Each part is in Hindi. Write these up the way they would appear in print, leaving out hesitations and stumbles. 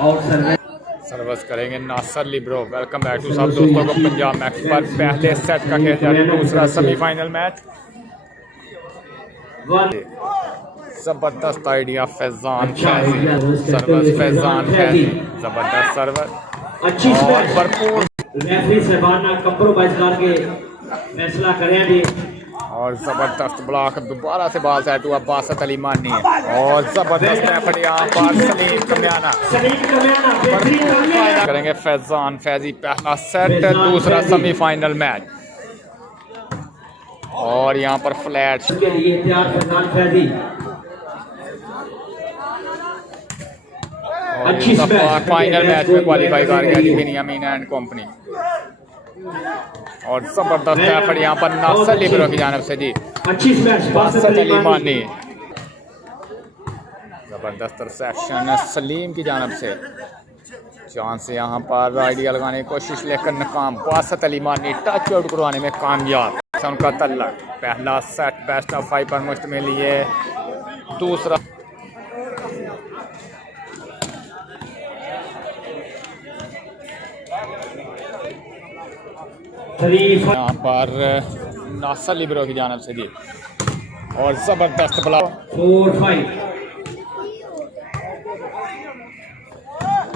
और सर्विस करेंगे नासर लिब्रो। वेलकम बैक टू सब दोस्तों को पंजाब मैक्स पर पहले सेट का खेल जारी, दूसरा सेमीफाइनल मैच। जबरदस्त आइडिया फैजान फैजी, सर्विस फैजान फैजी, जबरदस्त सर्विस और भरपूर रेफरी साहबान कंप्रोमाइज करके फैसला करेंगे। और जबरदस्त ब्लॉक, दोबारा से बॉल सेट हुआ, बासत अली मानी और जबरदस्त एफर्ट यहाँ पर सलीम कमियाना करेंगे फैजान फैजी। पहला सेट, दूसरा सेमीफाइनल मैच और यहाँ पर फ्लैट के लिए तैयार फैजान फैजी। फाइनल मैच में क्वालिफाई कर गया जी बिनियामिन एंड कंपनी। और जबरदस्त एफर्ट यहाँ पर नासर लिब्रो की जानिब से जी, बासत अली मानी। जबरदस्त रिसेप्शन सलीम की जानिब से, चांस यहाँ पर आइडिया लगाने की कोशिश लेकर नाकाम। बासत अली मानी टच आउट करवाने में कामयाब। उनका तल्लक पहला सेट बेस्ट ऑफ 5 पर मुश्तमिल, ये दूसरा यहाँ पर नासर लिब्रो की जानिब से जी और जबरदस्त ब्लॉक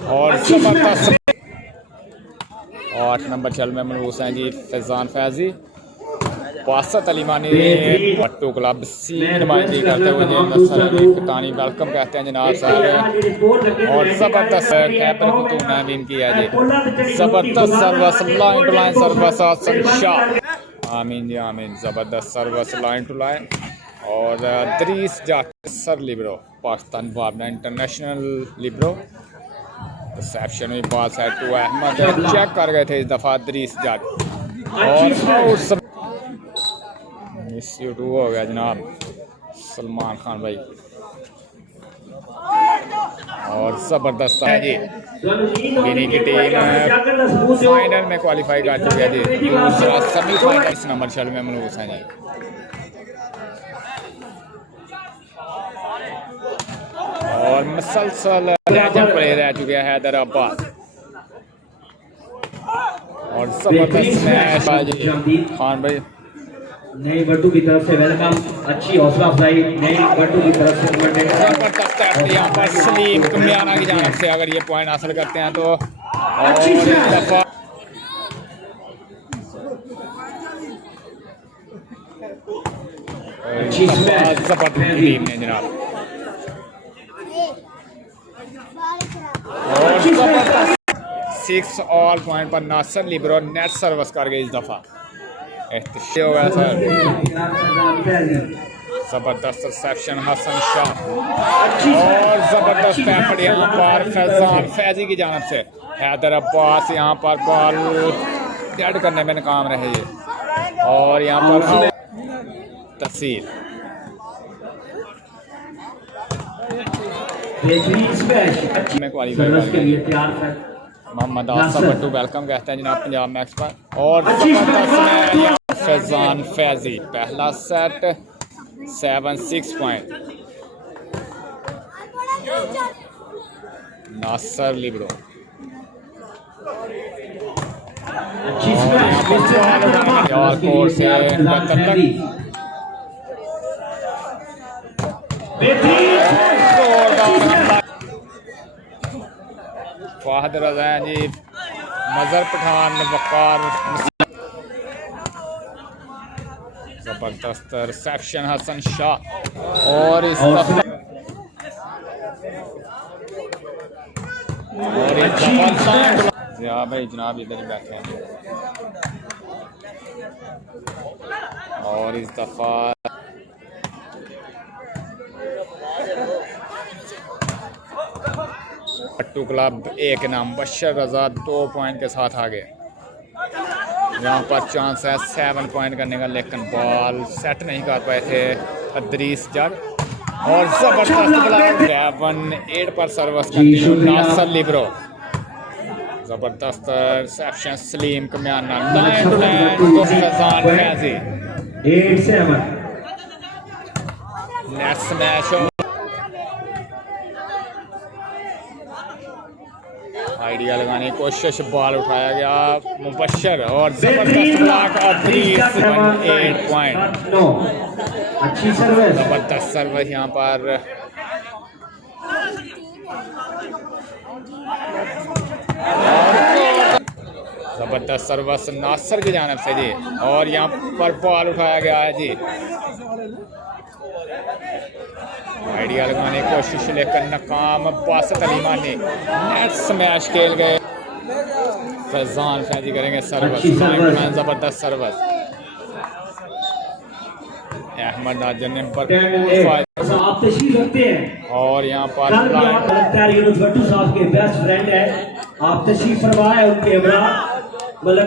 और जबरदस्त 8 नंबर चल में मलूस हैं जी फैजान फैजी। बासत अली मानी पट्टू क्लब सी नुमाइंदगी करते हुए नसर अली कटानी वेलकम कहते हैं जनाब साहब। और जबरदस्त कैपर कुतूना भी इनकी है जी, जबरदस्त service line to line service Shah, आमीन जी आमीन। जबरदस्त सर्विस लाइन टू लाइन और दरीस जासर लिब्रो पाकिस्तान वाबना इंटरनेशनल लिब्रो। रिसेप्शन में बॉल सेट हुआ, अहमद चेक कर गए थे इस दफ़ा दरीस जाट और मिस हो गया जनाब सलमान खान भाई। और जबरदस्त है जी, गिनी की टीम फाइनल में क्वालिफाई कर चुकी है जी, दूसरा सेमीफाइनल इस नंबर शल में मलूस हैं जी। और मुसलसल लेजेंड प्लेयर रह चुके हैं हैदराबाद। और जबरदस्त मैच खान भाई नई बट्टू की तरफ से वेलकम, अच्छी हौसला अफजाई नई बट्टू की तरफ से। जबरदस्त यहाँ पर सलीम कमियाना की जानिब से अगर ये पॉइंट हासिल करते हैं तो जबरदस्त टीम है जनाब। और जबरदस्त 6 ऑल पॉइंट पर नासर लिब्रो नेट सर्विस कर गई इस दफा। हो गया सर, जबरदस्त रिसेप्शन हसन शाह और जबरदस्त एफर्ट यहाँ पर फैजान फैजी की जानिब से। हैदराबाद यहाँ पर बॉल डेड करने में नाकाम रहे ये। और यहाँ पर तहसील में क्वालिफाई कर गए। मोहम्मद आसफ भट्टू वेलकम कहते हैं जनाब पंजाब मैक्स पर। और फैजान फैजी पहला सेट 7-6 पॉइंट। नासर लिब्रो फाहद रजा जी, नजर पठान वकार। जबरदस्त रिसेप्शन हसन शाह और इस भाई जनाब इधर ही बैठे हैं। और इस दफा पट्टू क्लब एक नाम बशर रजा 2 पॉइंट के साथ आ गए। यहाँ पर चांस है 7 पॉइंट करने का, लेकिन बॉल सेट नहीं कर पाए थे अदरीस जग। और जबरदस्त 7-8 पर सर्विस कंटिन्यू नासर लिब्रो। जबरदस्त reception Salim Kamiana 9 Faizan Faizi 8-7 next match idea लगाने की कोशिश, बॉल उठाया गया मुबशर और जबरदस्त ब्लॉक और 8 पॉइंट। अच्छी सर्विस, जबरदस्त सर्विस यहाँ पर जबरदस्त सर्विस नासिर की जानब से जी। और यहाँ पर बॉल उठाया गया है जी, आइडिया लगाने की कोशिश लेकर नाकाम। बासत अली मानी नेट स्मैश खेल गए। फैजान फैजी करेंगे सर्विस, जबरदस्त सर्विस। अहमद नाजर ने आप तशरीफ रखते हैं और यहाँ पर भट्टू साहब के बेस्ट फ्रेंड है, आप तशरीफ फरमाए उनके मतलब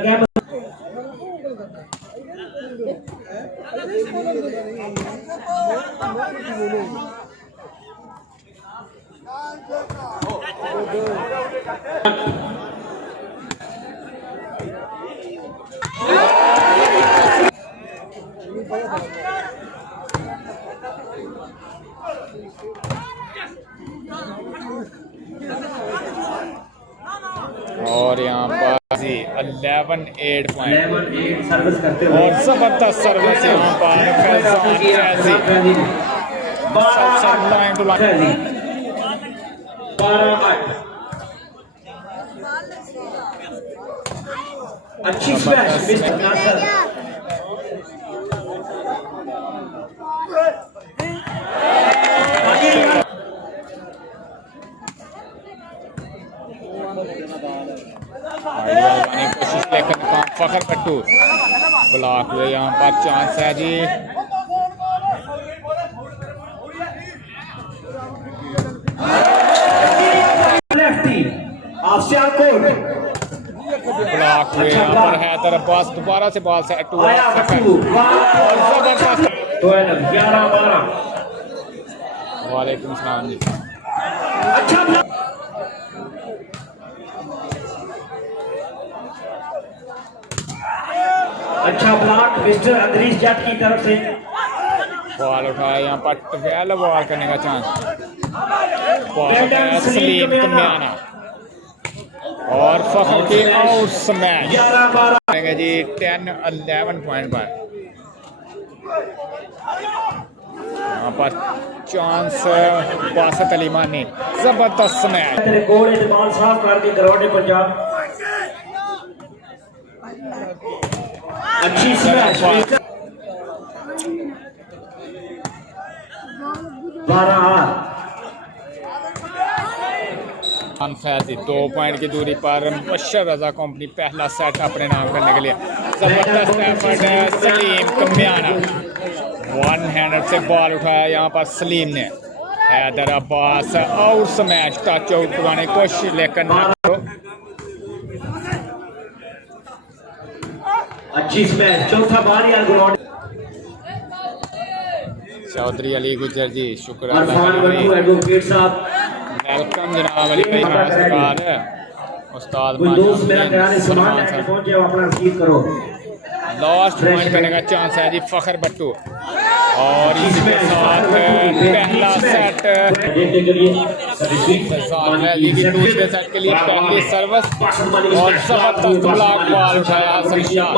और यहाँ पर 11-8 पॉइंट सर्विस करते हुए और जबरदस्त सर्विस यहाँ पर फैजान फैजी। अच्छी स्मैश मिस्टर नासिर। कोशिश लेकर काम फखर कट्टू ब्लॉक हुए, यहाँ पर चांस है जी। ब्लॉक हुए यहाँ पर हैदर अब्बास, दोबारा से बॉल सेट हुआ और जबरदस्त। 11-12। वालेकुम सलाम जी। अच्छा ब्लॉक मिस्टर अदरीस जट की तरफ से। बॉल उठाया यहाँ पर 12 बॉल करने का चांस। बॉल उठाया सलीम कमियाना और फखर के आउट स्मैश करेंगे जी 10-11 पॉइंट पर। यहाँ पर चांस बासत अली मानी, जबरदस्त स्मैश। साफ करके करवाने पंजाब। अच्छी स्मैश 12-8। फैजी 2 पॉइंट की दूरी पर मुबशर रजा कंपनी पहला सेट अपने नाम करने के लिए। जबरदस्त एफर्ट है सलीम कमियाना, वन हैंडर से बॉल उठाया यहाँ पर सलीम ने। Haider Abbas out smash, touch out कराने की कोशिश लेकर अच्छी स्मैश। चौथा बार यार ग्राउंड। चौधरी अली गुजर जी, शुक्र एडवोकेट साहब, वेलकम जनाब अली भाई नमस्कार। उस्ताद दोस्त मेरा कराने सामान लेके पहुंचे, अपना रिसीव करो। लास्ट पॉइंट करने का चांस है जी फखर बट्टू और इसके साथ पहला सेट दूसरे सेट के लिए पहली सर्विस और जबरदस्त ब्लॉक बॉल उठाया हसन शाह।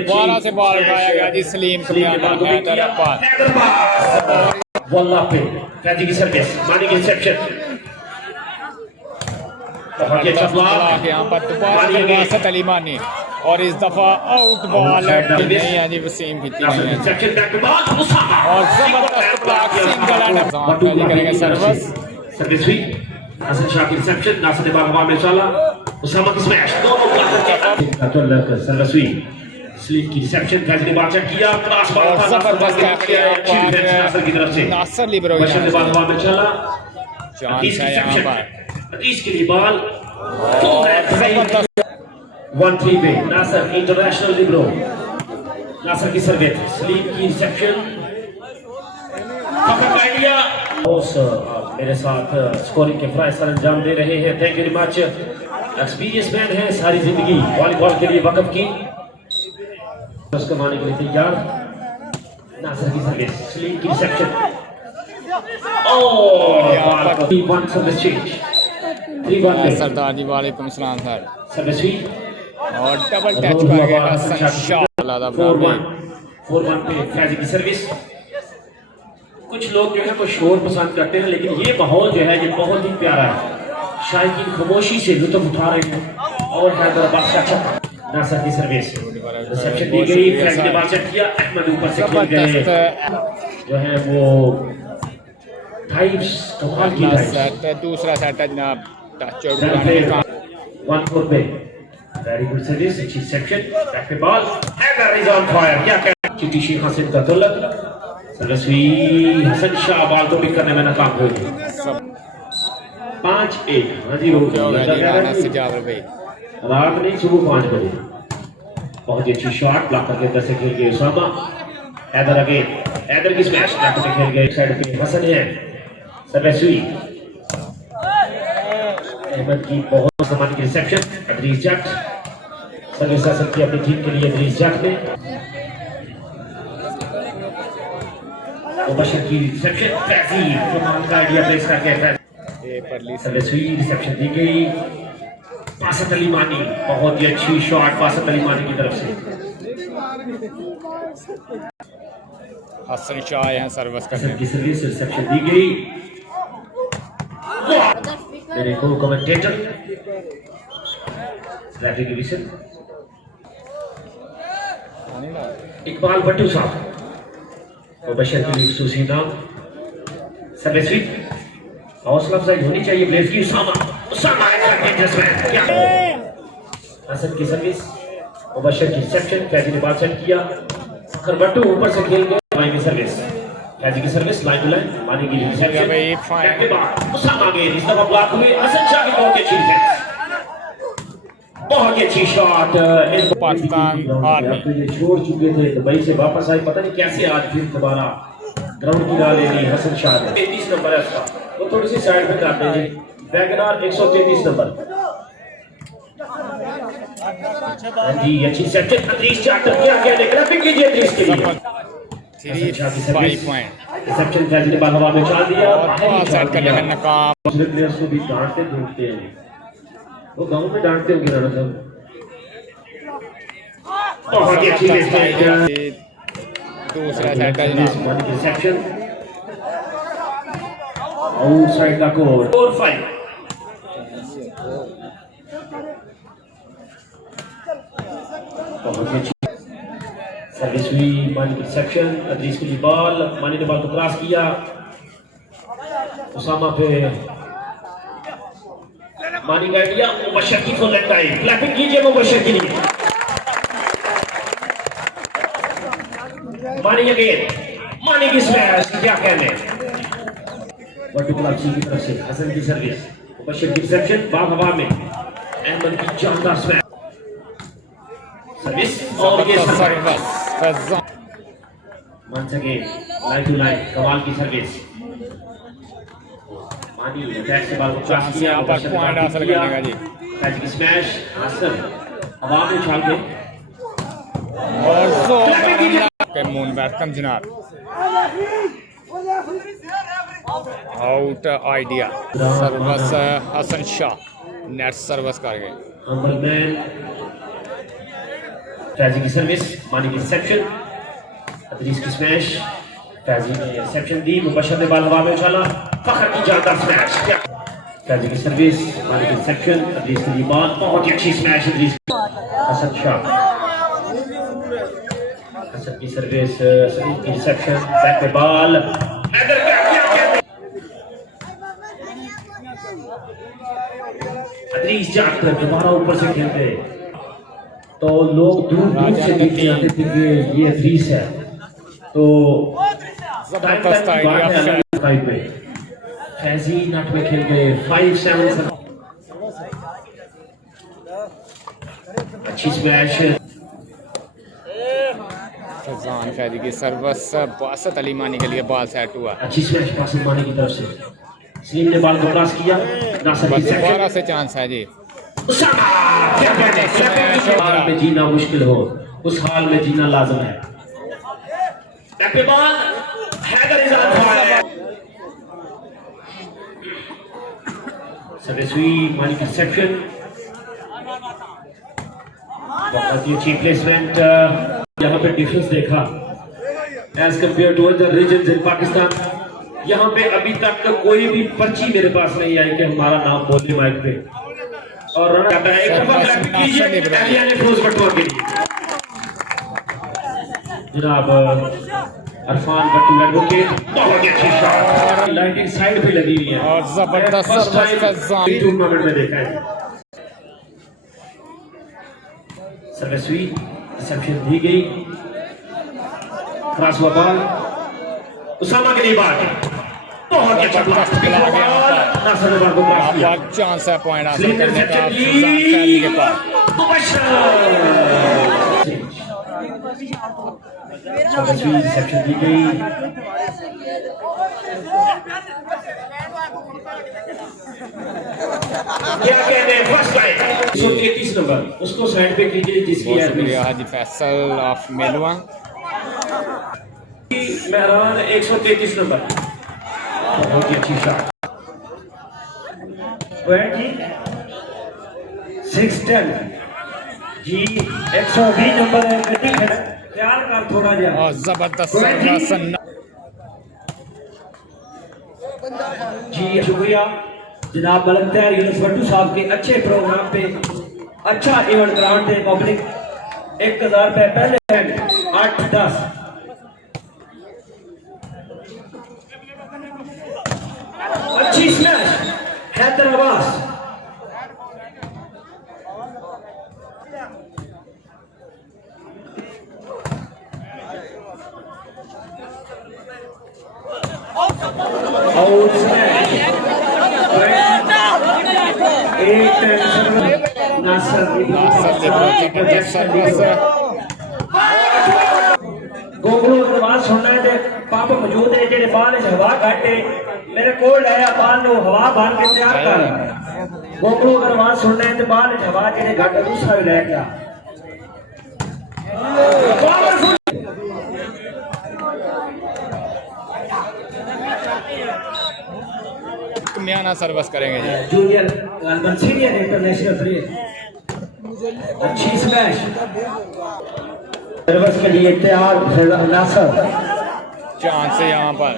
दोबारा से बॉल उठाया गया जी सलीम कमियाना, हैदर अब्बास वल्लाह पे फैजी की सर्विस, मानी की रिसेप्शन। यहाँ पर दोबारा से बासत अली मानी और इस दफा आउट बॉल नहीं है जी, वसीम की और जबरदस्त ब्लॉक सिंगल एंड करेंगे सर्विस। सर्विस हुई हसन शाह की रिसेप्शन, नासिर ने बाल में चला, उसामा की स्मैश, दोनों ब्लॉक सर्विस हुई। स्लीप की रिसेप्शन फैजी ने बाल चेक किया, क्लास बॉल और जबरदस्त नासिर की तरफ से। नासिर लिबरो बशर ने बाल में चला, चांस है यहाँ पर अतीश के लिए बॉल 1-3 पे नासिर इंटरनेशनल लिबरो। नासिर की सर्विस, स्लीप की रिसेप्शन, आइडिया। मेरे साथ स्कोरिंग के फ्राई सर अंजाम दे रहे हैं। Thank you very much. Experience man है, सारी जिंदगी वॉलीबॉल के लिए वक्फ की, उसको मारने के लिए तैयार। नासिर की सर्विस, स्लीप की रिसेप्शन और वन सर्विस चेंज। 3-1 पे सरदार जी वालेकुम सलाम सर। सर्विस और डबल टच कर गए हसन शाह लादा 4-1 4-1 पे फैजी की सर्विस। कुछ लोग जो है वो शोर पसंद करते हैं, लेकिन ये माहौल जो है ये बहुत ही प्यारा है। शायकीन खामोशी से लुत्फ उठा रहे हैं। और हैदराबाद का छक्का, नासिर की सर्विस रिसेप्शन दी गई, फैजी ने बात सेट किया, अहमद ऊपर से खेल गए जो है वो टाइप्स कमाल की टाइप्स। दूसरा सेट है जनाब टच और 1-4 पे वेरी गुड सर्विस, अच्छी सेक्शन, बैक पे ball, Haider is on fire, क्या कह चिट्टी शेख हसन का तुलक सर्विस हसन शाह बॉल को पिक करने में नाकाम हुए। 5-1 हाजी हो गया सजावर भाई रात नहीं सुबह 5 बजे। बहुत ही अच्छी शॉट ब्लॉक करके अंदर से खेल गए उसामा, हैदर आगे, हैदर की स्मैश ब्लॉक करके खेल गए, साइड पे हसन है सर्विस अहमद की बहुत सम्मान की रिसेप्शन, अदरीस जट सर्विस हासिल की अपनी टीम के लिए अदरीस जट ने। मुबशर की रिसेप्शन, फैजी कमाल का आइडिया प्लेस करके ये परली सर्विस रिसेप्शन दी गई, फासत अली मानी, बहुत ही अच्छी शॉट फासत अली मानी की तरफ से। हसन शाह यहाँ सर्विस करने की सर्विस रिसेप्शन दी गई, मेरे को commentator referee division Iqbal Bhattu साहब मुबशर के लिए खुसूसी नाम सर्विस हौसला अफजाई होनी चाहिए ब्लेज की। उसामा क्या हसन की सर्विस, मुबशर की रिसेप्शन, फैजी ने बात सेट किया, फखर भट्टू ऊपर से खेल गए, मानी की सर्विस, फैजी की सर्विस लाइन टू लाइन, मानी की रिसेप्शन, बैक के बाद उसामा गए, इस दफा ब्लॉक हुए, हसन शाह की बहुत अच्छी डिफेंस, बहुत ही अच्छी शॉट। पाकिस्तान आर्मी छोड़ चुके थे दुबई से वापस आए, पता नहीं कैसे आज फिर दोबारा ग्राउंड की राह ले ली हसन शाह ने। 33 नंबर है उसका, वो थोड़ी सी साइड पे कर देंगे, वैगनआर 133 नंबर। जी अच्छी सेक्शन, अदरीस चार्टर क्या देखना पिक कीजिए अदरीस के लिए 5 पॉइंट रिसेप्शन, फैजी ने बाल हवा में उछाल दिया, और सेट करने में नाकाम। दूसरे प्लेयर्स को भी डांटते ढूंढते हैं, वो गांव में डांटते होंगे राणा साहब। बहुत ही अच्छी दूसरा सेट है जनाब रिसेप्शन, आउटसाइड का कोड 4-5। बहुत अच्छी सर्विस हुई, मानी की रिसेप्शन, अदरीस के लिए बॉल, मानी ने बॉल को क्रॉस किया, उसामा पे मानी का आइडिया, मुबशर की फुल लेग टाइम, क्लैपिंग कीजिए मुबशर के लिए। मानी अगेन, मानी की स्मैश, क्या कहने वर्टिकल की तरफ से हसन की सर्विस, मुबशर की रिसेप्शन, बाल हवा में, अहमद की शानदार स्मैश सर्विस, और ये service once again line to line कमाल की सर्विस, मानी अटैक से बाल को क्रॉस किया, यहाँ पर पॉइंट हासिल करने का जी, फैजी की स्मैश, हसन हवा में उछाल के और मून वेलकम जनाब, out idea service Hasan Shah net service कर गए। फैजी की सर्विस, मानी की रिसेप्शन, अदरीस की स्मैश, फैजी ने रिसेप्शन दी, मुबशर ने बाल हवा में उछाला, फखर की जानदार स्मैश, फैजी की सर्विस, मानी की रिसेप्शन, अदरीस के लिए बॉल, बहुत ही अच्छी स्मैश अदरीस, हसन शाह, हसन की सर्विस, सलीम की रिसेप्शन, बैक पे बॉल, अदरीस जाकर दोबारा ऊपर से खेलते, तो लोग दूर दूर से देखने आते थे कि ये अदरीस है, तो जबरदस्त आइडिया पे फैजी नेट में खेल गए 5-7, अच्छी स्मैश, फैजान फैजी की सर्विस, बासत अली मानी के लिए बॉल सेट हुआ, अच्छी स्मैश बासत मानी की तरफ से, सलीम ने बॉल को क्रॉस किया, नासिर की दोबारा से चांस है जी, हाल में जीना मुश्किल हो, उस हाल में जीना लाजम है। सर्विसवी मानी की रिसेप्शन, बहुत ही अच्छी प्लेसमेंट। यहाँ पे डिफरेंस देखा as compared to other reasons in Pakistan. यहाँ पे अभी तक कोई भी पर्ची मेरे पास नहीं आई कि हमारा नाम बोले माइक पे। और रन आता है, एक दफा क्लैप कीजिए एलिया ने फौज बटवा के लिए। जनाब अरफान बट्टू एडवोकेट, बहुत ही अच्छी शॉट, लाइटिंग साइड पे लगी हुई है और जबरदस्त फर्स्ट टाइम फैजान टूर्नामेंट में देखा है। सर्विसवी रिसेप्शन दी गई, क्रॉस हुआ बॉल उसामा के लिए बात, बहुत ही अच्छा ब्लॉक खिला गया वहाँ पर। नासिर ने बॉल को क्रॉस किया। अब चांस है पॉइंट हासिल करने का फैजान फैजी के पास। सर्विसवी रिसेप्शन दी गई, क्या कहते हैं फर्स्ट टाइम 133 नंबर उसको साइड पे कीजिए जिसकी बहुत है शुक्रिया हाजी फैसल ऑफ मेलवा। मेहरान 133 नंबर, बहुत ही अच्छी शॉट। जी 610 जी 120 नंबर है, गड्डी है ख्याल कर थोड़ा जा। और जबरदस्त सर्वासन जी शुक्रिया जनाब मलक तैयार यूनुस भट्टू साहब के अच्छे प्रोग्राम पे अच्छा इवेंट ग्राउंड थे। पब्लिक 1000 रुपए पहले हैंड 8-10 अच्छी smash Haider Abbas, out smash एक नासर गोगलो आवाज सुनना है पाप मौजूद है जेडे बाल हवा घट है मेरे कोल आया बाल नो हवा बाल के तैयार कर। गोगलो आवाज सुनना है बाल हवा जेडे घट दूसरा भी ले गया। म्याना सर्विस करेंगे जी। जूनियर गालबन सीनियर इंटरनेशनल प्लेयर, अच्छी स्मैश सर्विस के लिए तैयार नासर। चांस है यहाँ पर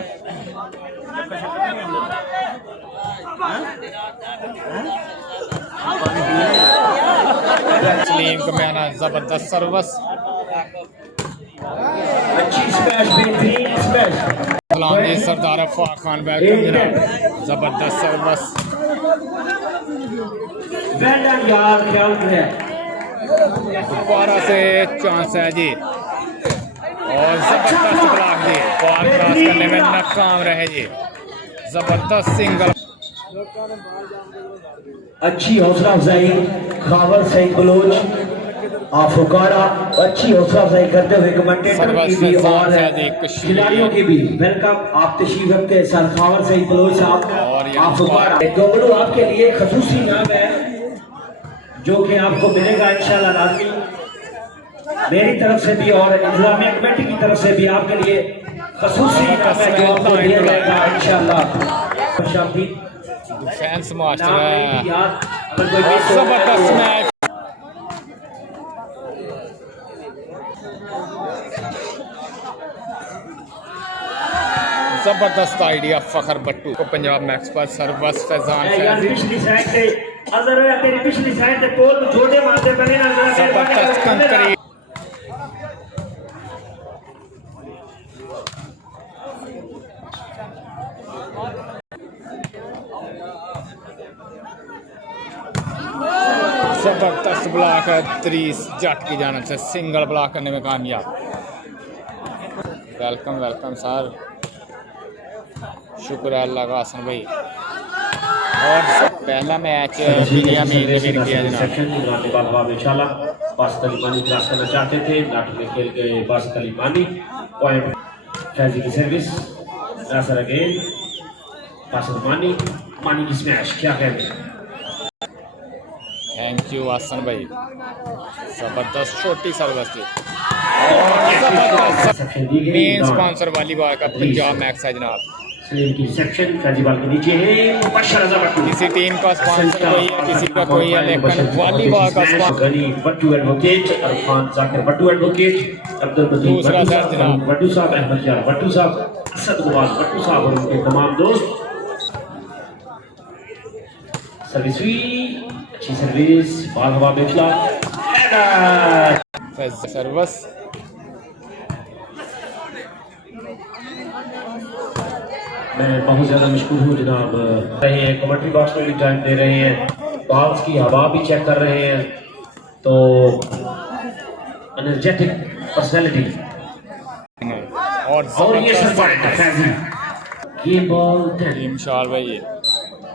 सलीम को म्याना जबरदस्त सर्विस, अच्छी स्मैश बेहतरीन स्मैश। सलाम जी सरदार अफवाह खान वेलकम जनाब, जबरदस्त सर्विस। वेल डन यार, ख्याल है दोबारा से चांस है जी और जबरदस्त ब्लॉक जी, बॉल क्रॉस करने में नाकाम रहे जी, जबरदस्त सिंगल। अच्छी हौसला अफजाई खावर सईद बलोच आफुकाड़ा, अच्छी हौसला अफजाई करते हुए कमेंटेटर की भी और खिलाड़ियों की भी वेलकम। आप तशरीफ रखते हैं सर खावर सईद बलोच साहब आफुकाड़ा। गोगड़ू आपके लिए खसूसी इनाम है जो कि आपको मिलेगा इंशाल्लाह लाजमी, मेरी तरफ से भी और इंतजामिया कमेटी की तरफ से भी आपके लिए खसूसी इनाम है जो आपको दिया जाएगा इंशाल्लाह। शादी डिफेंस मास्टर है, जबरदस्त जबरदस्त मैच। जबरदस्त आइडिया फखर बट्टू को पंजाब मैक्स पर सर्विस फैजान फैजी। पिछली साइड से अजर है तेरी पिछली साइड से पोल छोटे मारते पड़े ना जबरदस्त कंकरी जबरदस्त ब्लॉक है, 30 जट की जानब से सिंगल ब्लॉक करने में कामयाब। वेलकम वेलकम सर, शुक्र है अल्लाह का हसन भाई। और पहला मैच दुनिया में डिवीड किया जनाब। इंशाल्लाह बासित अली मानी क्रॉस करना चाहते थे, लाठी में खेल गए बासित अली मानी। पॉइंट फैजी की सर्विस, नासर अगेन बासित मानी, मानी की स्मैश, क्या कहते हैं। थैंक यू हसन भाई, जबरदस्त छोटी सर्विस थी। मेन स्पॉन्सर वाली बात का पंजाब मैक्स है जनाब। सलीम की रिसेप्शन फैजी बॉल के नीचे है मुबशर रजा भट्टू। किसी टीम का स्पॉन्सर कोई है, किसी का कोई है, लेकिन वॉलीबॉल का sponsor Ghani Bhattu advocate, Arfan Zakir Bhattu advocate, Abdul Majeed दूसरा भट्टू सेट साहब, जनाब। भट्टू साहब, अहमद जान भट्टू साहब, असद गुलाम भट्टू साहब और उनके तमाम दोस्त। सर्विस हुई, अच्छी सर्विस, बॉल हवा में उछला, हेडर। सर्विस मैं बहुत ज़्यादा मशहूर हूँ जनाब, रहे हैं कमेंट्री बॉक्स में भी टाइम दे रहे हैं, बॉल्स की हवा भी चेक कर रहे हैं, तो एनर्जेटिक पर्सनैलिटी और ये सर फैजी ये बॉल टीम शाल भाई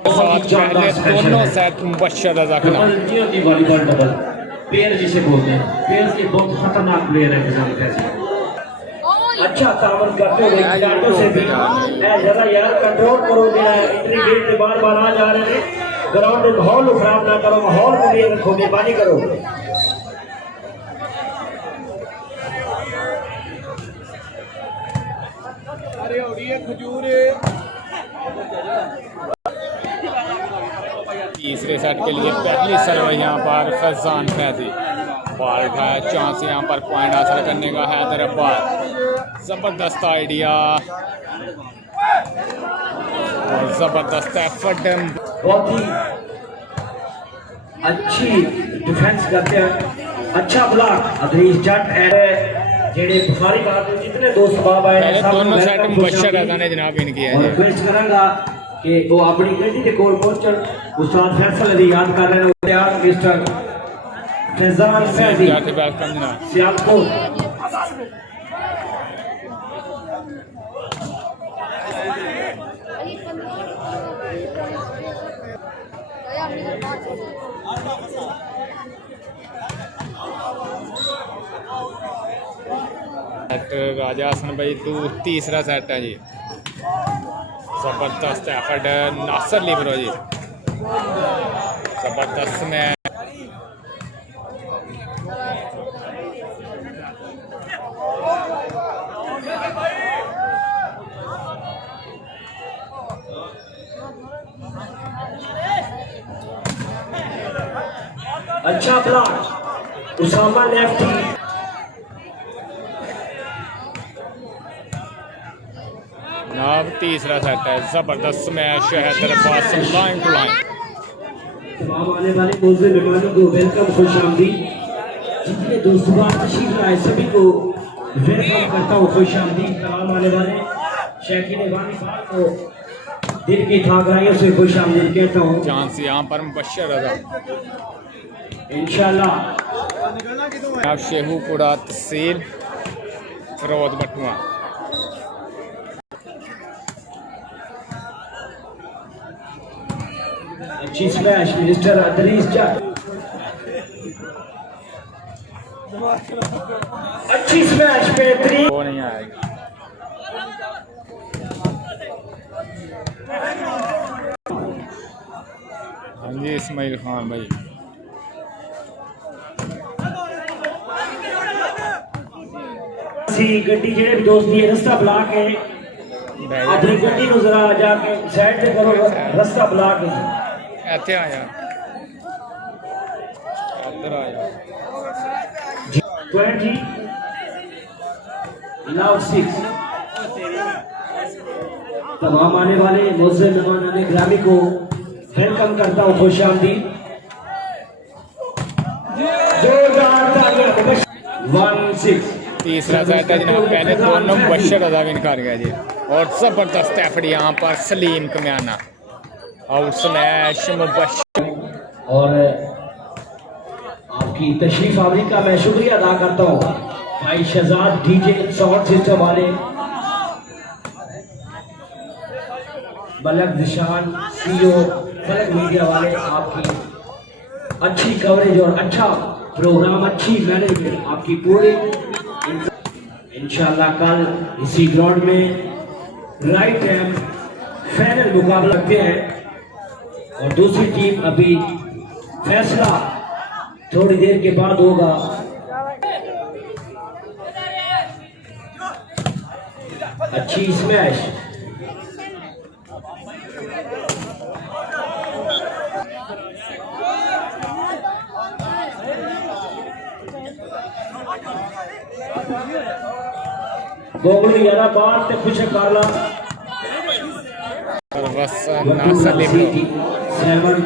दोनों सेट मुबशर रजा के नाम। डबल ये होती वॉलीबॉल डबल पेयर जिसे बोलते हैं, पेयर के बहुत खतरनाक प्लेयर है फैजी फैजी। अच्छा तावन करते हुए खिलाड़ियों से भी जरा यार कंट्रोल करो, मेरा एंट्री गेट पे बार बार आ जा रहे हैं, ग्राउंड में माहौल खराब ना करो, माहौल को भी रखो, मेहरबानी करो। तीसरे सेट के लिए पहली सर्व यहाँ पर फैजान फैजी, बॉल उठाया, चांस यहाँ पर पॉइंट हासिल करने का है हैदराबाद। जबरदस्त आइडिया और जबरदस्त एफर्ट, बहुत ही अच्छी डिफेंस करते हैं, अच्छा ब्लॉक अदरीस जट एंड जेडे बुखारी बात में जितने दोस्त बाब आए पहले दोनों सेट मुबशर रजा ने जनाब इन किया है। रिक्वेस्ट करूंगा कि वो अपनी गड्डी के कोल पहुंचन, उस्ताद फैसल अली याद कर रहे हैं, तैयार मिस्टर फैजान फैजी वेलकम जनाब। सियालकोट। राजा हसन भाई तीसरा सेट है जी, जबरदस्त एफर्ट नासर लिबरो जी, जबरदस्त में अच्छा ब्लॉक उसामा लेफ्टी, नाम तीसरा सेट है, जबरदस्त मैच है हैदराबाद लाइन टू लाइन। तमाम आने वाले मौजूद मेहमानों को वेलकम, खुश आमदीद, जितने दोस्तों तशरीफ लाए सभी को वेलकम करता हूँ, खुश आमदीद। तमाम आने वाले शैकीन वालीबॉल को दिल की थागराइयों से खुश आमदीद कहता हूँ। चांस यहाँ पर मुबशर रजा, इंशाल्लाह। अब शेहूपुरा तहसील फरोज बटुआ, अच्छी स्मैश मिस्टर अदरीस जट, अच्छी स्मैश बेहतरीन, वो नहीं आएगी। हाँ जी इस्माइल खान भाई, सी गड्डी जेडे भी दोस्त दी रास्ता ब्लॉक है, अपनी गड्डी को जरा जाके साइड पे करो, रास्ता ब्लॉक है। ਇੱਥੇ ਆ ਜਾ, ਇੱਧਰ ਆ ਜਾ। 20 now 6। तमाम आने वाले मुअज़्ज़िज़ मेहमान ग्रामी को वेलकम करता हूँ, खुश आमदीद, जोरदार तालियां। 1-6 तीसरा सेट है जनाब, पहले दोनों मुबशर रजा विन कर गया जी, और जबरदस्त एफर्ट यहाँ पर सलीम कमियाना, आउट स्मैश मुबशर। और आपकी तशरीफ आवरी का मैं शुक्रिया अदा करता हूँ भाई शहजाद डीजे साउंड सिस्टम वाले, बलक निशान सीओ बलक मीडिया वाले, आपकी अच्छी कवरेज और अच्छा प्रोग्राम, अच्छी मैनेजमेंट आपकी पूरी। इंशाल्लाह कल इसी ग्राउंड में राइट टाइम फाइनल मुकाबला रखते हैं, और दूसरी टीम अभी फैसला थोड़ी देर के बाद होगा। अच्छी स्मैश गोगलू 11 बार ते खुश कारला सर्वस नासर लिब्रो 7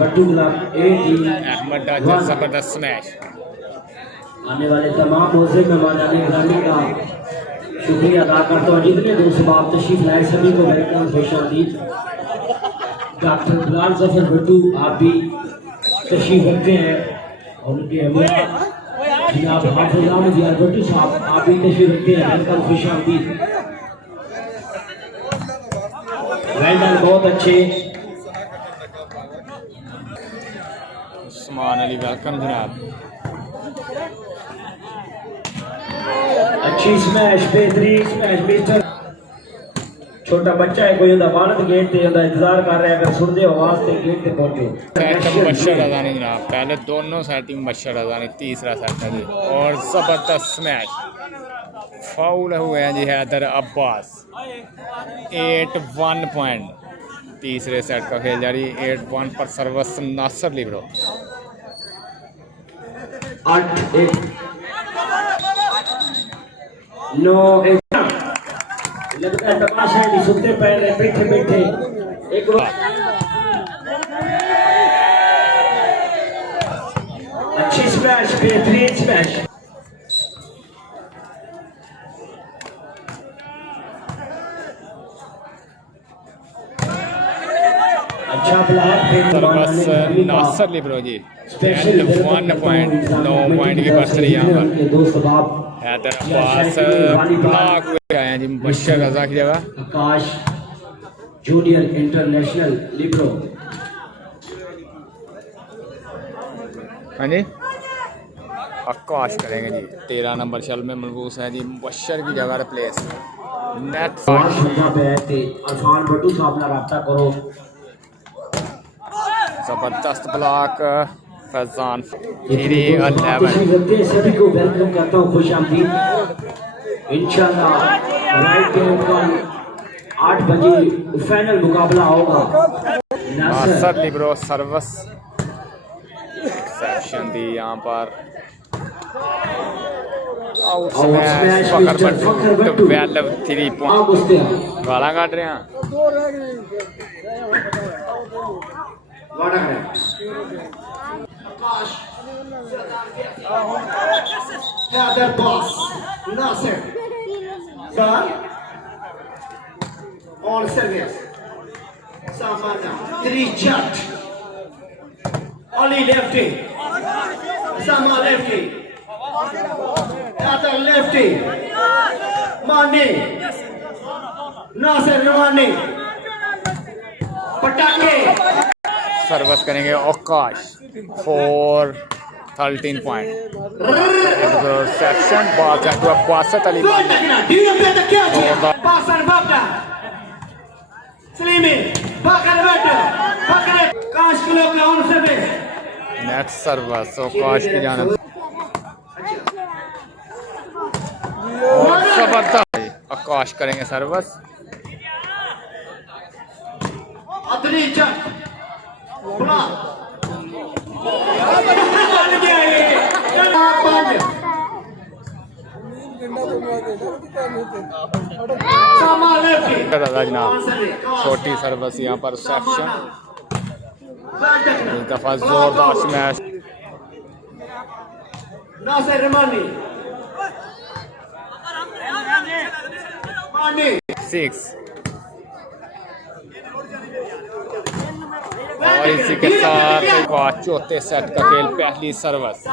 गट्टू क्लब 8 अहमद डाजा जबरदस्त स्मैश। आने वाले तमाम मौजे मेहमान निगरानी का शुक्रिया अदा करता हूँ। जितने दोस्त बाप तशरीफ लाए सभी को वेलकम खुशामदीद। डॉक्टर बिलाल जफर भट्टू आप भी तशरीफ रखते हैं और उनके जनाब हाफिज अहमद यार भट्टू साहब आप भी तशरीफ रखते हैं, वेलकम खुशामदीद। वेल डन, बहुत अच्छे। उस्मान अली वेलकम जनाब। अच्छी स्मैश, बेहतरीन स्मैश। मिस्टर छोटा बच्चा है, कोई उनका वालद गेट पे उनका इंतजार कर रहा है, अगर सुन दे आवाज ते गेट पे पहुंचो। सेट मुबशर रज़ानी जनाब, पहले दोनों सेटिंग मुबशर रज़ानी, तीसरा सेट है जी और जबरदस्त स्मैश। फाउल हुए हैं जी हैदर अब्बास। 8-1 पॉइंट तीसरे सेट का खेल जारी। 8-1 पर सर्वस नासर लिब्रो। 8-1 9-1 लगता है तमाशा है, नहीं सुनते पहले बैठे बैठे एक अच्छी स्मैश, बेहतरीन स्मैश। अच्छा ब्लॉक सर्वस नासर लिब्रो जी। 1 पॉइंट 9 पॉइंट की बर्सरी यहाँ पर। दोस्त बाप हैदर अब्बास ब्लॉक हुए आए हैं जी मुबशर रज़ा की जगह। आकाश जूनियर इंटरनेशनल लिब्रो। हाँ जी आकाश करेंगे जी। 13 नंबर शल में मलबूस है जी मुबशर की जगह रिप्लेस। नेट अरफान भट्टू साहब ना रब्ता करो। जबरदस्त ब्लॉक फैजान सभी को वेलकम करता हूँ, खुशामदीद। इंशाल्लाह राइट टाइम कल 8 बजे फाइनल मुकाबला होगा। नासर लिब्रो सर्वस सेक्शन दी यहाँ पर आउट स्मैश फखर भट्टू 3 पॉइंट गाला काट रहे हैं। Heather Boss, Nasser, Zahar, on service, Samana, 3 shot, Ali lefty, Sama lefty, Heather lefty, Mane, Nasser Mane, पटाखे सर्वस करेंगे आकाश 13 पॉइंट सेक्शन बात है तो बासत अली नेट सर्वस आकाश की जानब और जबरदस्त आकाश करेंगे सर्वस। छोटी सर्वस यहाँ पर सेक्शन इस दफा जोरदार स्मैश। नासिर रमानी 6 और इसी के साथ चौथे सेट का खेल पहली सर्वस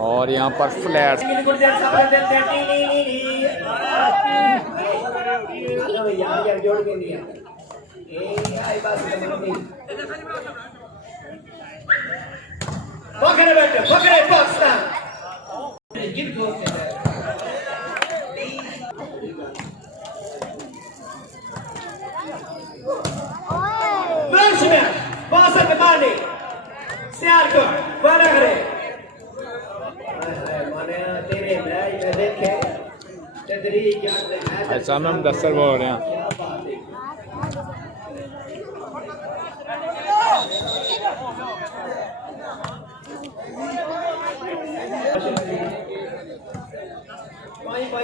और यहाँ पर फ्लैट अच्छा मैं मुदस्सर बोल रहे हैं।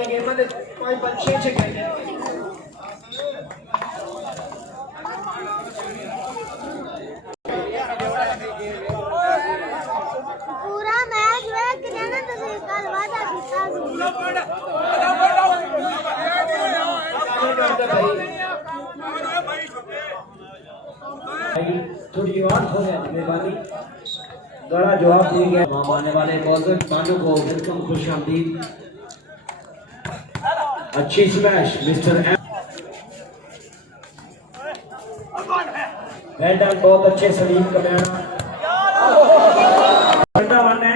गेमां दे 5 6 घंटे पूरा मैच वे किन्ने तुसी कल वादा कीता थोड़ी आवाज हो गया मेहरबानी गड़ा जवाब दिए गए आने वाले बॉलर मानो को वेलकम खुशामदीद अच्छी smash mister am well done बहुत अच्छे सलीम कल्याण बड़ा वन है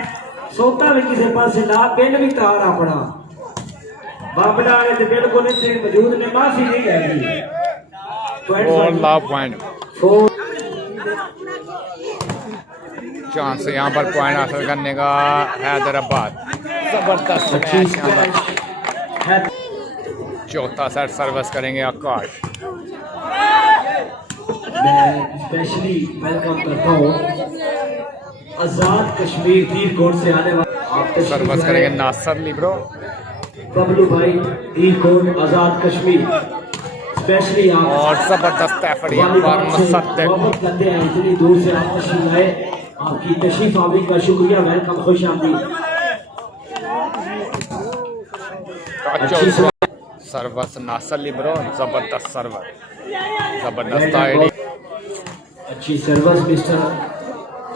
सोता भी किसी पास ना पिन भी तार अपना बाबड़ा वाले ते बिल्कुल इतने मौजूद ने माफी नहीं जाएगी और लाभ पॉइंट 4 चांस यहाँ पर पॉइंट हासिल करने का हैदराबाद जबरदस्त मैच यहाँ पर चौथा सेट सर्विस करेंगे आकाश मैं स्पेशली वेलकम करता हूँ आजाद कश्मीर तीरकोट से आने वाले सर्विस करेंगे नासर लिब्रो बबलू भाई तीरकोट आजाद कश्मीर स्पेशली आप और जबरदस्त एफर्ट यहाँ पर मुसद्दिक मोहब्बत करते हैं इतनी दूर से आप तशरीफ लाए आपकी तशरीफ आवी का शुक्रिया वेलकम खुश आमदीद सर्विस नासर लिब्रो जबरदस्त सर्वर जबरदस्त आईडी अच्छी सर्विस मिस्टर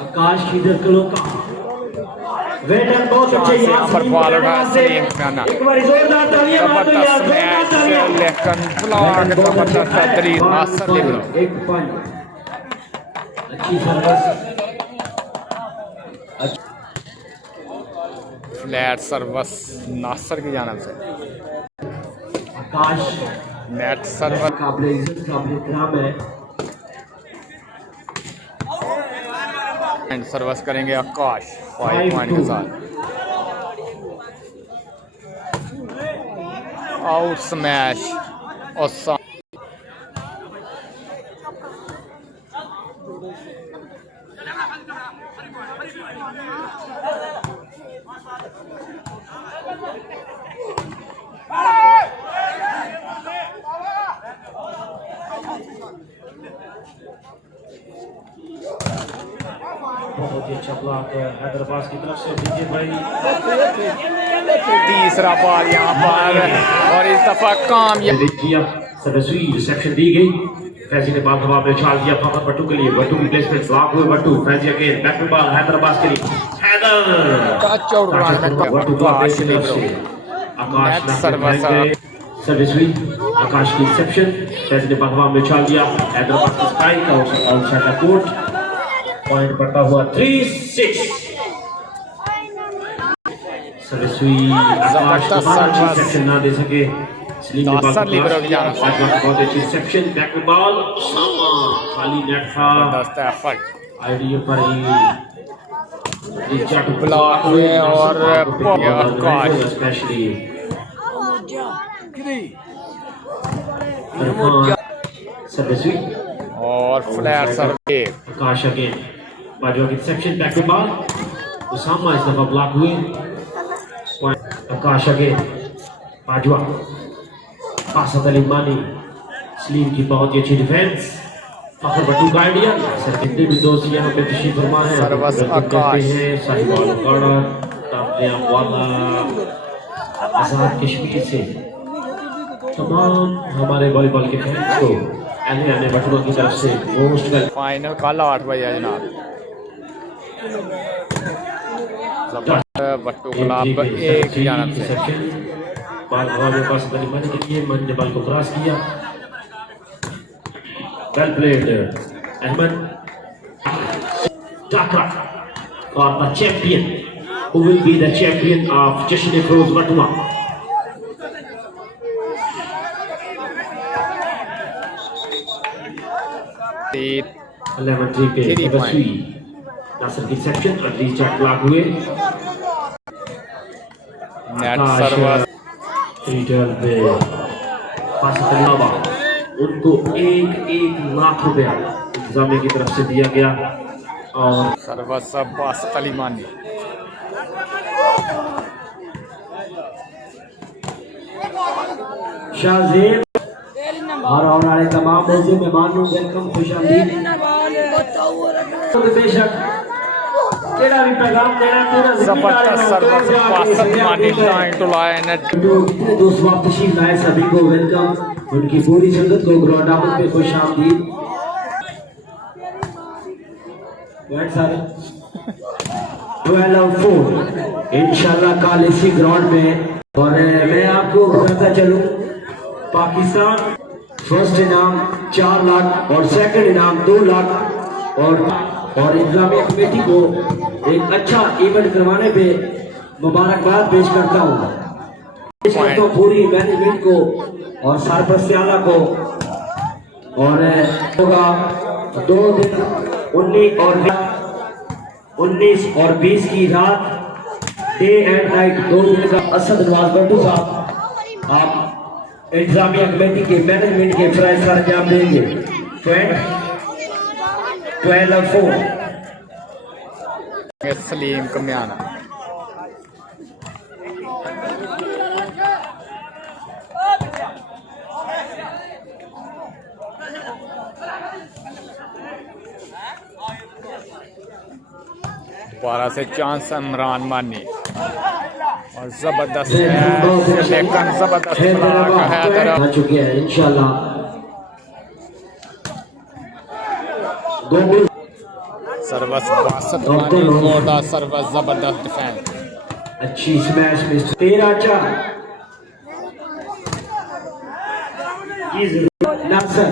आकाश खीदर कलोका वेटर बहुत अच्छे यहाँ पर बॉल उठाया सलीम खाना एक बार जोरदार तालियां मार दो यार जबरदस्त मैच लेकिन ब्लॉक जबरदस्त बेहतरीन नासर लिब्रो एक पॉइंट अच्छी सर्विस फ्लैट सर्विस नासर की जानब से आकाश नेट सर्वर काबिल इज्जत काबिल इकराम है एंड सर्विस करेंगे आकाश 5 पॉइंट के साथ आउट स्मैश और बहुत ही अच्छा ब्लॉक हैदराबाद की तरफ से विजय भाई तीसरा बॉल यहाँ पर और इस दफा कामयाब किया सर्विसवी रिसेप्शन दी गई फैजी ने बॉल हवा में उछाल दिया फखर बट्टू के लिए बट्टू की प्लेसमेंट ब्लॉक हुए Battu Faizi again back to ball Hyderabad के लिए हैदर आकाश सर्विसवी आकाश की रिसेप्शन फैजी ने बॉल हवा में उछाल दिया हैदराबाद की spike outside the court point बढ़ता हुआ 3-6 सर्विसवी आकाश दोबारा अच्छी सेक्शन ना दे सके स्लिंग के नासर लिब्रो की जानब से बहुत अच्छी रिसेप्शन बैक टू बॉल खाली नेट था जबरदस्त एफर्ट आईडिया पर ही ब्लॉक हुए और आकाश स्पेशली सर्विसवी और flat serve Akash again Bajwa की reception back to ball Usama इस दफा ब्लॉक हुए आकाश अगेन बाजवा पासत अली मानी स्लीम की बहुत ही अच्छी डिफेंस फखर बट्टू का आइडिया सर कितने भी दोस्त यहाँ पे तशरीफ फरमा है सर्वस आकाश साहिबाल काड़ा तापने वाला आजाद कश्मीर से तमाम हमारे वॉलीबॉल के फैंस को आने बटुआ की तरफ से मोस्ट वेलकम फाइनल कल 8 बजे है जनाब बट्टू क्लब एक की जानब से बाल हवा में पास बनी के लिए मन ने बॉल को क्रॉस किया well played Ahmed Takra for the champion who will be the champion of Jashn Feroz Batua 11-3 पे सर्विसवी नासर की सेक्शन और रीचार्ज ब्लॉक हुए नेट सर्वर रिटर्न पे पास करना उनको 1 लाख रुपया इंतजामिया की तरफ से दिया गया और सर्वस अब्बास तलीमानी शाहजेब और आने वाले तमाम मौजूद मेहमान को वेलकम खुशामदीद। तो बेशक केड़ा भी पैगाम देना पूरा जबरदस्त सर्विस पासत मानी लाइन टू लाइन इतने दोस्त वक्त तशरीफ लाए सभी को वेलकम। उनकी पूरी संगत को ग्राउंड आमद पे खुशामदीद। सारे 12-4 इंशाल्लाह कल इसी ग्राउंड में। और मैं आपको बताता चलूं पाकिस्तान फर्स्ट इनाम 4 लाख और सेकंड इनाम 2 लाख और इंतजामिया कमेटी को एक अच्छा इवेंट करवाने पे मुबारकबाद पेश करता हूँ पूरी मैनेजमेंट को और सरपरस्त आला को। और होगा 2 दिन 19 और 20 की रात डे एंड नाइट 2 दिन का असद नवाज बट्टू साहब आप इंतजामिया कमेटी के मैनेजमेंट के फराइज सर अंजाम देंगे। 12-4 सलीम कम्याना दोबारा से चांस इमरान मानी और जबरदस्त है लेकिन जबरदस्त है चुके हैं इंशाल्लाह। सर्वस बासत मानी और सर्वस जबरदस्त डिफेंस अच्छी स्मैश मिस 13-4 नासर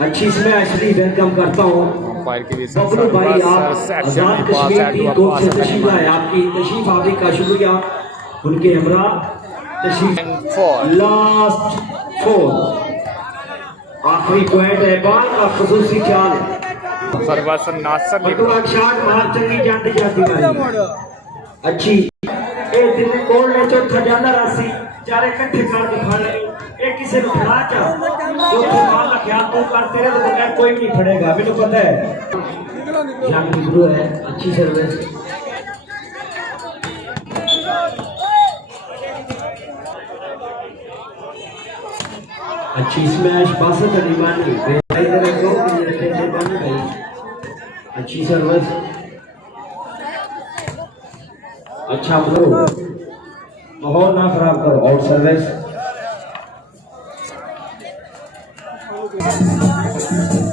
अच्छी स्मैश भी वेलकम करता हूँ फायर की बबलू भाई आप आजाद कश्मीर की कोर्ट से तशरीफ लाए आपकी तशरीफ आने का शुक्रिया। उनके हमरा तशरीफ लास्ट 4 आखिरी पॉइंट है बाल का खसूसी चाल सर्वस नासर बटुआ शॉट मार चंगी जाती जाती भाई अच्छी ए दिन कोल ने चौथा जाना रासी चारे इकट्ठे कर दिखाने एक किसी को खड़ा चा चौथे मार का ख्याल तू कर तेरे तो बगैर कोई नहीं खड़ेगा मुझे पता है। जंग शुरू है अच्छी सर्विस अच्छी स्मैश बासत अलीमानी भाई अच्छी सर्विस अच्छा ब्रो माहौल ना खराब करो आउट सर्विस